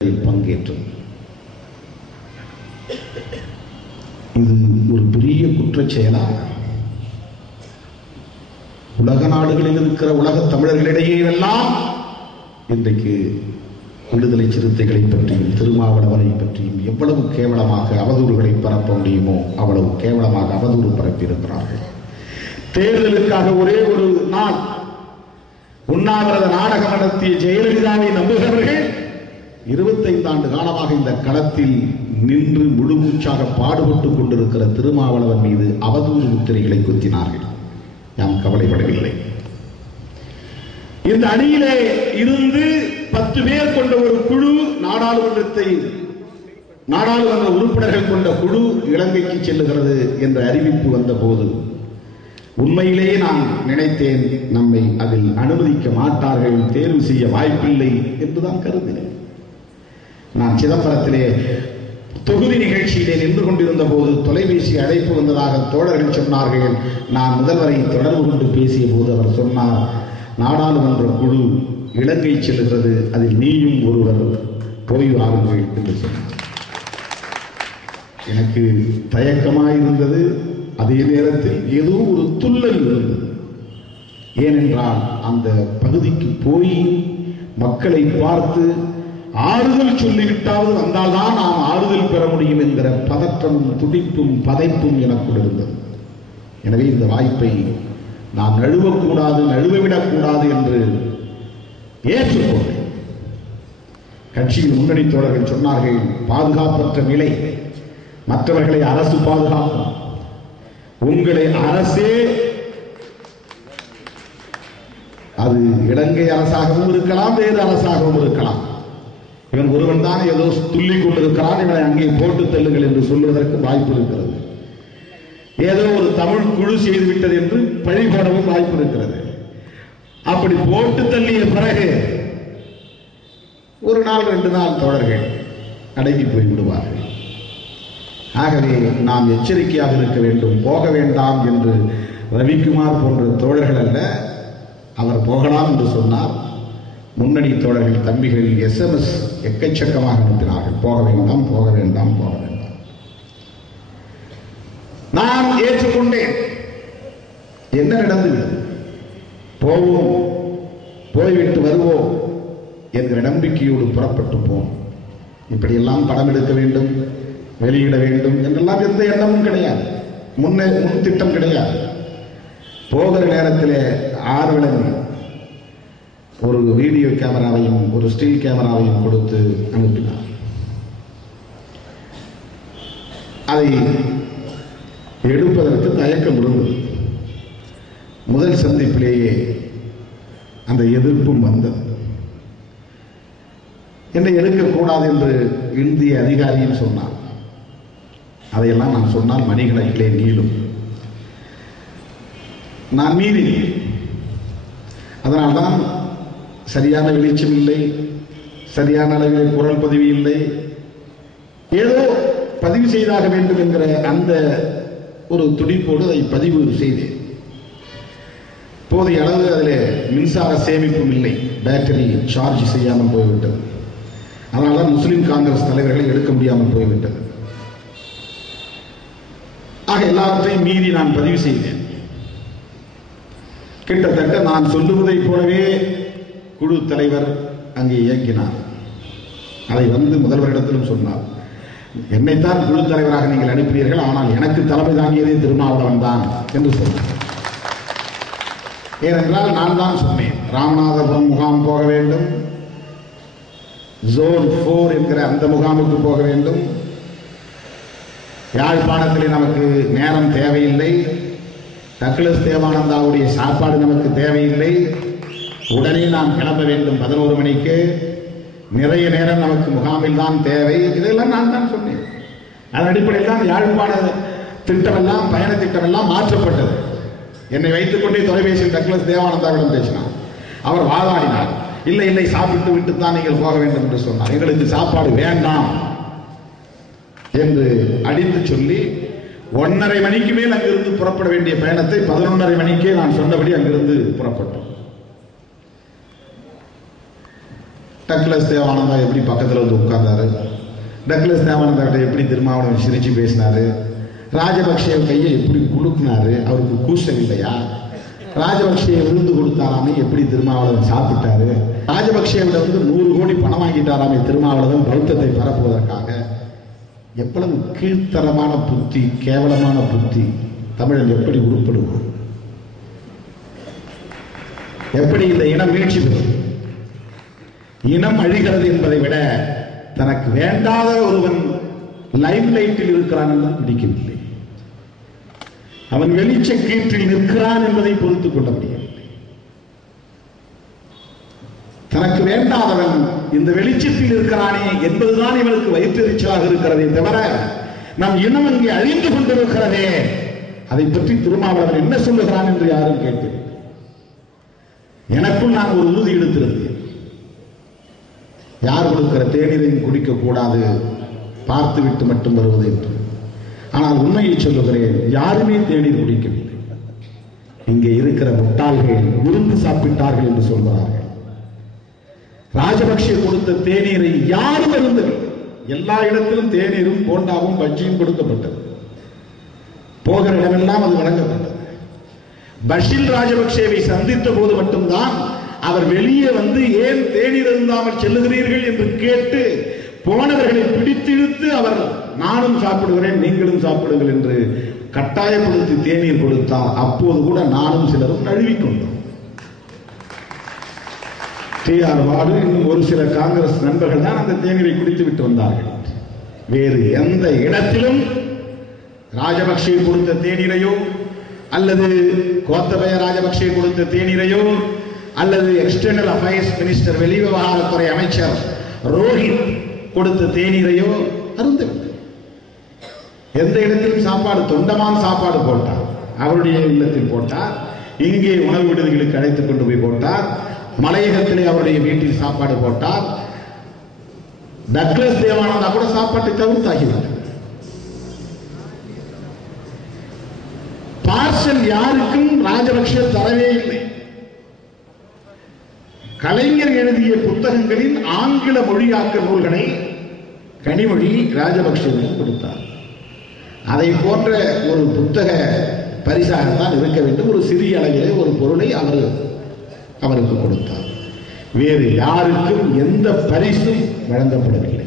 பங்கேற்றது இது ஒரு பெரிய குற்றச்செயலா உலக நாடுகளில் இருக்கிற உலக தமிழர்களிடையே எல்லாம் இன்றைக்கு விடுதலை சிறுத்தைகளை பற்றியும் திருமாவளவனை பற்றியும் எவ்வளவு கேவலமாக அவதூறுகளை பரப்ப முடியுமோ அவ்வளவு கேவலமாக அவதூறு பரப்பியிருக்கிறார்கள். தேர்தலுக்காக ஒரே ஒரு நாள் உண்ணாவிரத நாடகம் நடத்திய ஜெயலலிதாவை நம்புகிறவர்கள் இருபத்தைந்து ஆண்டு காலமாக இந்த களத்தில் நின்று முழுமூச்சாக பாடுபட்டுக் கொண்டிருக்கிற திருமாவளவன் மீது அவதூறு முத்திரைகளை குத்தினார்கள். நாம் கவலைப்படவில்லை. இந்த அணியிலே இருந்து பத்து பேர் கொண்ட ஒரு குழு நாடாளுமன்றத்தை நாடாளுமன்ற உறுப்பினர்கள் கொண்ட குழு இலங்கைக்கு செல்லுகிறது என்ற அறிவிப்பு வந்தபோது உண்மையிலேயே நான் நினைத்தேன் நம்மை அதில் அனுமதிக்க மாட்டார்கள் தேர்வு செய்ய வாய்ப்பில்லை என்றுதான் கருதினேன். நான் சிதம்பரத்திலே தொகுதி நிகழ்ச்சியிலே நின்று கொண்டிருந்த போது தொலைபேசி அழைப்பு வந்ததாக தோழர்கள் சொன்னார்கள். நான் முதல்வரை தொடர்பு கொண்டு பேசிய போது அவர் சொன்னார் நாடாளுமன்ற குழு இலங்கை செல்கிறது அதில் நீயும் ஒருவர் போய் வாருங்கள் என்று சொன்னார். எனக்கு தயக்கமாயிருந்தது. அதே நேரத்தில் ஏதோ ஒரு துள்ளல் இருந்தது. ஏனென்றால் அந்த பகுதிக்கு போய் மக்களை பார்த்து ஆறுதல் சொல்லிவிட்டாவது வந்தால்தான் நாம் ஆறுதல் பெற முடியும் என்கிற பதற்றமும் துடிப்பும் பதைப்பும் எனக்குள் இருந்தது எனவே இந்த வாய்ப்பை நான் நழுவக்கூடாது நழுவவிடக்கூடாது என்று ஏற்றுக்கொண்டேன். கட்சியின் முன்னணி தோழர்கள் சொன்னார்கள் பாதுகாப்பற்ற நிலை மற்றவர்களை அரசு பாதுகாக்கும். உங்களை அரசே அது இலங்கை அரசாகவும் இருக்கலாம் வேறு அரசாகவும் இருக்கலாம். இவன் ஒருவன் தான் ஏதோ துள்ளி கொண்டிருக்கிறான் இவனை அங்கே போட்டு தள்ளுங்கள் என்று சொல்வதற்கு வாய்ப்பு இருக்கிறது. ஏதோ ஒரு தமிழ் குழு செய்துவிட்டது என்று பழிபடவும் வாய்ப்பு இருக்கிறது. அப்படி போட்டு தள்ளிய பிறகு ஒரு நாள் ரெண்டு நாள் தொடர்கள் அடங்கி போய் விடுவார்கள். ஆகவே நாம் எச்சரிக்கையாக இருக்க வேண்டும். போக வேண்டாம் என்று ரவிக்குமார் போன்ற தோழர்கள் அல்ல அவர் போகலாம் என்று சொன்னார். முன்னணி தோழர்கள் தம்பிகள் எஸ்எம்எஸ் எக்கச்சக்கமாக அனுப்பினார்கள் போக வேண்டாம் போக வேண்டாம் போக வேண்டாம். நான் ஏற்றுக்கொண்டேன். என்ன நடந்தது? போவோம் போய்விட்டு வருவோம் என்கிற நம்பிக்கையோடு புறப்பட்டு போம் இப்படியெல்லாம் படம் எடுக்க வேண்டும் வெளியிட வேண்டும் என்றெல்லாம் எந்த எண்ணமும் கிடையாது. முன்னே முன் திட்டம் கிடையாது. போகிற நேரத்தில் ஆர்வலன் ஒரு வீடியோ கேமராவையும் ஒரு ஸ்டீல் கேமராவையும் கொடுத்து அனுப்பினார். அதை எடுப்பதற்கு தயக்கம் இருந்தது. முதல் சந்திப்பிலேயே அந்த எதிர்ப்பும் வந்தது. என்னை எடுக்கக்கூடாது என்று இந்திய அதிகாரியும் சொன்னார். அதையெல்லாம் நான் சொன்னால் மணிகணக்கிலே நீளும். நான் மீறினேன். அதனால்தான் சரியான வெளிச்சம் இல்லை சரியான அளவில் குரல் பதிவு இல்லை ஏதோ பதிவு செய்தாக வேண்டும் என்கிற அந்த ஒரு துடிப்போடு அதை பதிவு செய்தேன். போதிய அளவு அதில் மின்சார சேமிப்பும் இல்லை பேட்டரி சார்ஜ் செய்யாமல் போய்விட்டது. அதனால தான் முஸ்லிம் காங்கிரஸ் தலைவர்களை எடுக்க முடியாமல் போய்விட்டது. ஆக எல்லாவற்றையும் மீறி நான் பதிவு செய்தேன். கிட்டத்தட்ட நான் சொல்லுவதைப் போலவே குழு தலைவர் அங்கே இயக்கினார் அதை வந்து முதல்வரிடத்திலும் சொன்னார். என்னைத்தான் குழு தலைவராக நீங்கள் அனுப்பினீர்கள் ஆனால் எனக்கு தலைமை தாங்கியதே திருமாவளவன் தான் என்று சொன்னார். ஏனென்றால் நான் தான் சொன்னேன் ராமநாதபுரம் முகாம் போக வேண்டும் ஜோன் ஃபோர் என்கிற அந்த முகாமுக்கு போக வேண்டும். யாழ்ப்பாணத்திலே நமக்கு நேரம் தேவையில்லை டக்ளஸ் தேவானந்தாவுடைய சாப்பாடு நமக்கு தேவையில்லை. உடனே நாம் கிளம்ப வேண்டும் பதினோரு மணிக்கு. நிறைய நேரம் நமக்கு முகாமில் தான் தேவை. இதெல்லாம் நான் தான் சொன்னேன். அதன் அடிப்படையில் தான் யாழ்ப்பாண திட்டமெல்லாம் பயண திட்டமெல்லாம் மாற்றப்பட்டது. என்னை வைத்துக்கொண்டே தொலைபேசியில் டக்ளஸ் தேவானந்தாவிடம் பேசினார். அவர் வாதாடினார். இல்லை இல்லை சாப்பிட்டு விட்டு தான் நீங்கள் போக வேண்டும் என்று சொன்னார். எங்களுக்கு சாப்பாடு வேண்டாம் என்று அடித்து சொல்லி ஒன்றரை மணிக்கு மேல் அங்கிருந்து புறப்பட வேண்டிய பயணத்தை பதினொன்றரை மணிக்கே நான் சொன்னபடி அங்கிருந்து புறப்பட்டோம். டக்ளஸ் தேவானந்தா எப்படி பக்கத்தில் வந்து உட்கார்ந்தாரு? டக்ளஸ் தேவானந்தா கிட்ட எப்படி திருமாவளவன் சிரிச்சு பேசினாரு? ராஜபக்சே கையை எப்படி குலுக்குனாரு? அவருக்கு கூசம் இல்லையா? ராஜபக்சே விருந்து கொடுத்தாராமே எப்படி திருமாவளவன் சாப்பிட்டாரு? ராஜபக்சேவிட வந்து நூறு கோடி பணம் வாங்கிட்டாராமே திருமாவளவன் பௌத்தத்தை பரப்புவதற்காக. எவ்வளவு கீழ்த்தரமான புத்தி கேவலமான புத்தி தமிழன் எப்படி உருப்படுவோம் எப்படி இந்த இனம் வீழ்ச்சி பெறும்? இனம் அழிகிறது என்பதை விட தனக்கு வேண்டாத ஒருவன் லைம் லைட்டில் இருக்கிறான் என்பது பிடிக்கவில்லை. அவன் வெளிச்ச கீற்றில் நிற்கிறான் என்பதை பொறுத்துக் கொள்ள முடியவில்லை. தனக்கு வேண்டாதவன் இந்த வெளிச்சத்தில் இருக்கிறானே என்பதுதான் இவனுக்கு வயிற்றெரிச்சலாக இருக்கிறதே தவிர நம் இனம் அங்கே அழிந்து கொண்டிருக்கிறதே அதை பற்றி திருமாவளவன் என்ன சொல்லுகிறான் என்று யாரும் கேட்கவில்லை. எனக்கும் நான் ஒரு உறுதி எடுத்திருந்தேன். யார் கொடுக்கிற தேநீரையும் குடிக்கக்கூடாது பார்த்துவிட்டு மட்டும் வருவது என்று ஆனால் உண்மையை சொல்லுகிறேன் யாருமே தேநீர் குடிக்கவில்லை. இங்கே இருக்கிற முட்டாள்கள் விருந்து சாப்பிட்டார்கள் என்று சொல்கிறார்கள். ராஜபக்சே கொடுத்த தேநீரை யாரும் அருந்தவில்லை எல்லா இடத்திலும் தேநீரும் போண்டாவும் பஜ்ஜியும் கொடுக்கப்பட்டது. போகிற இடமெல்லாம் அது வழங்கப்பட்டது. பஷில் ராஜபக்சேவை சந்தித்த போது மட்டும்தான் அவர் வெளியே வந்து ஏன் தேநீர் இருந்தாமல் செல்லுகிறீர்கள் என்று கேட்டு போனவர்களை பிடித்திழுத்து அவர் நானும் சாப்பிடுகிறேன் நீங்களும் சாப்பிடுங்கள் என்று கட்டாயப்படுத்தி தேநீர் கொடுத்தார் அப்போது கூட நானும் சிலரும் நழுவிக்கொண்டோம் டி. ஆர். வார்டு இன்னும் ஒரு சில காங்கிரஸ் நண்பர்கள் தான் அந்த தேநீரை குடித்து விட்டு வந்தார்கள். வேறு எந்த இடத்திலும் ராஜபக்சே கொடுத்த தேநீரையோ அல்லது கோத்தபய ராஜபக்சே கொடுத்த தேநீரையோ அல்லது எக்ஸ்டர்னல் அஃபேர்ஸ் மினிஸ்டர் வெளிவிவகாரத்துறை அமைச்சர் ரோஹித் கொடுத்த தேநீரையோ அருந்து எந்த இடத்திலும் சாப்பாடு தொண்டமான சாப்பாடு போட்டார். அவருடைய இல்லத்தில் போட்டார். இங்கே உணவு விடுதிகளுக்கு அழைத்துக் கொண்டு போய் போட்டார். மலையகத்திலே அவருடைய வீட்டில் சாப்பாடு போட்டார். டக்ளஸ் தேவானந்தா கூட சாப்பாட்டை தவிர்த்தாகிவிட்டார் பார்சல் யாருக்கும் ராஜபக்ஷ தரவே இல்லை. கலைஞர் எழுதிய புத்தகங்களின் ஆங்கில மொழியாக்க நூல்களை கனிமொழி ராஜபக்சேவிடம் கொடுத்தார். அதை போன்ற ஒரு புத்தக பரிசாகத்தான் இருக்க வேண்டும். ஒரு சிறிய அளவிலே ஒரு பொருளை அவர் அவருக்கு கொடுத்தார். வேறு யாருக்கும் எந்த பரிசும் வழங்கப்படவில்லை.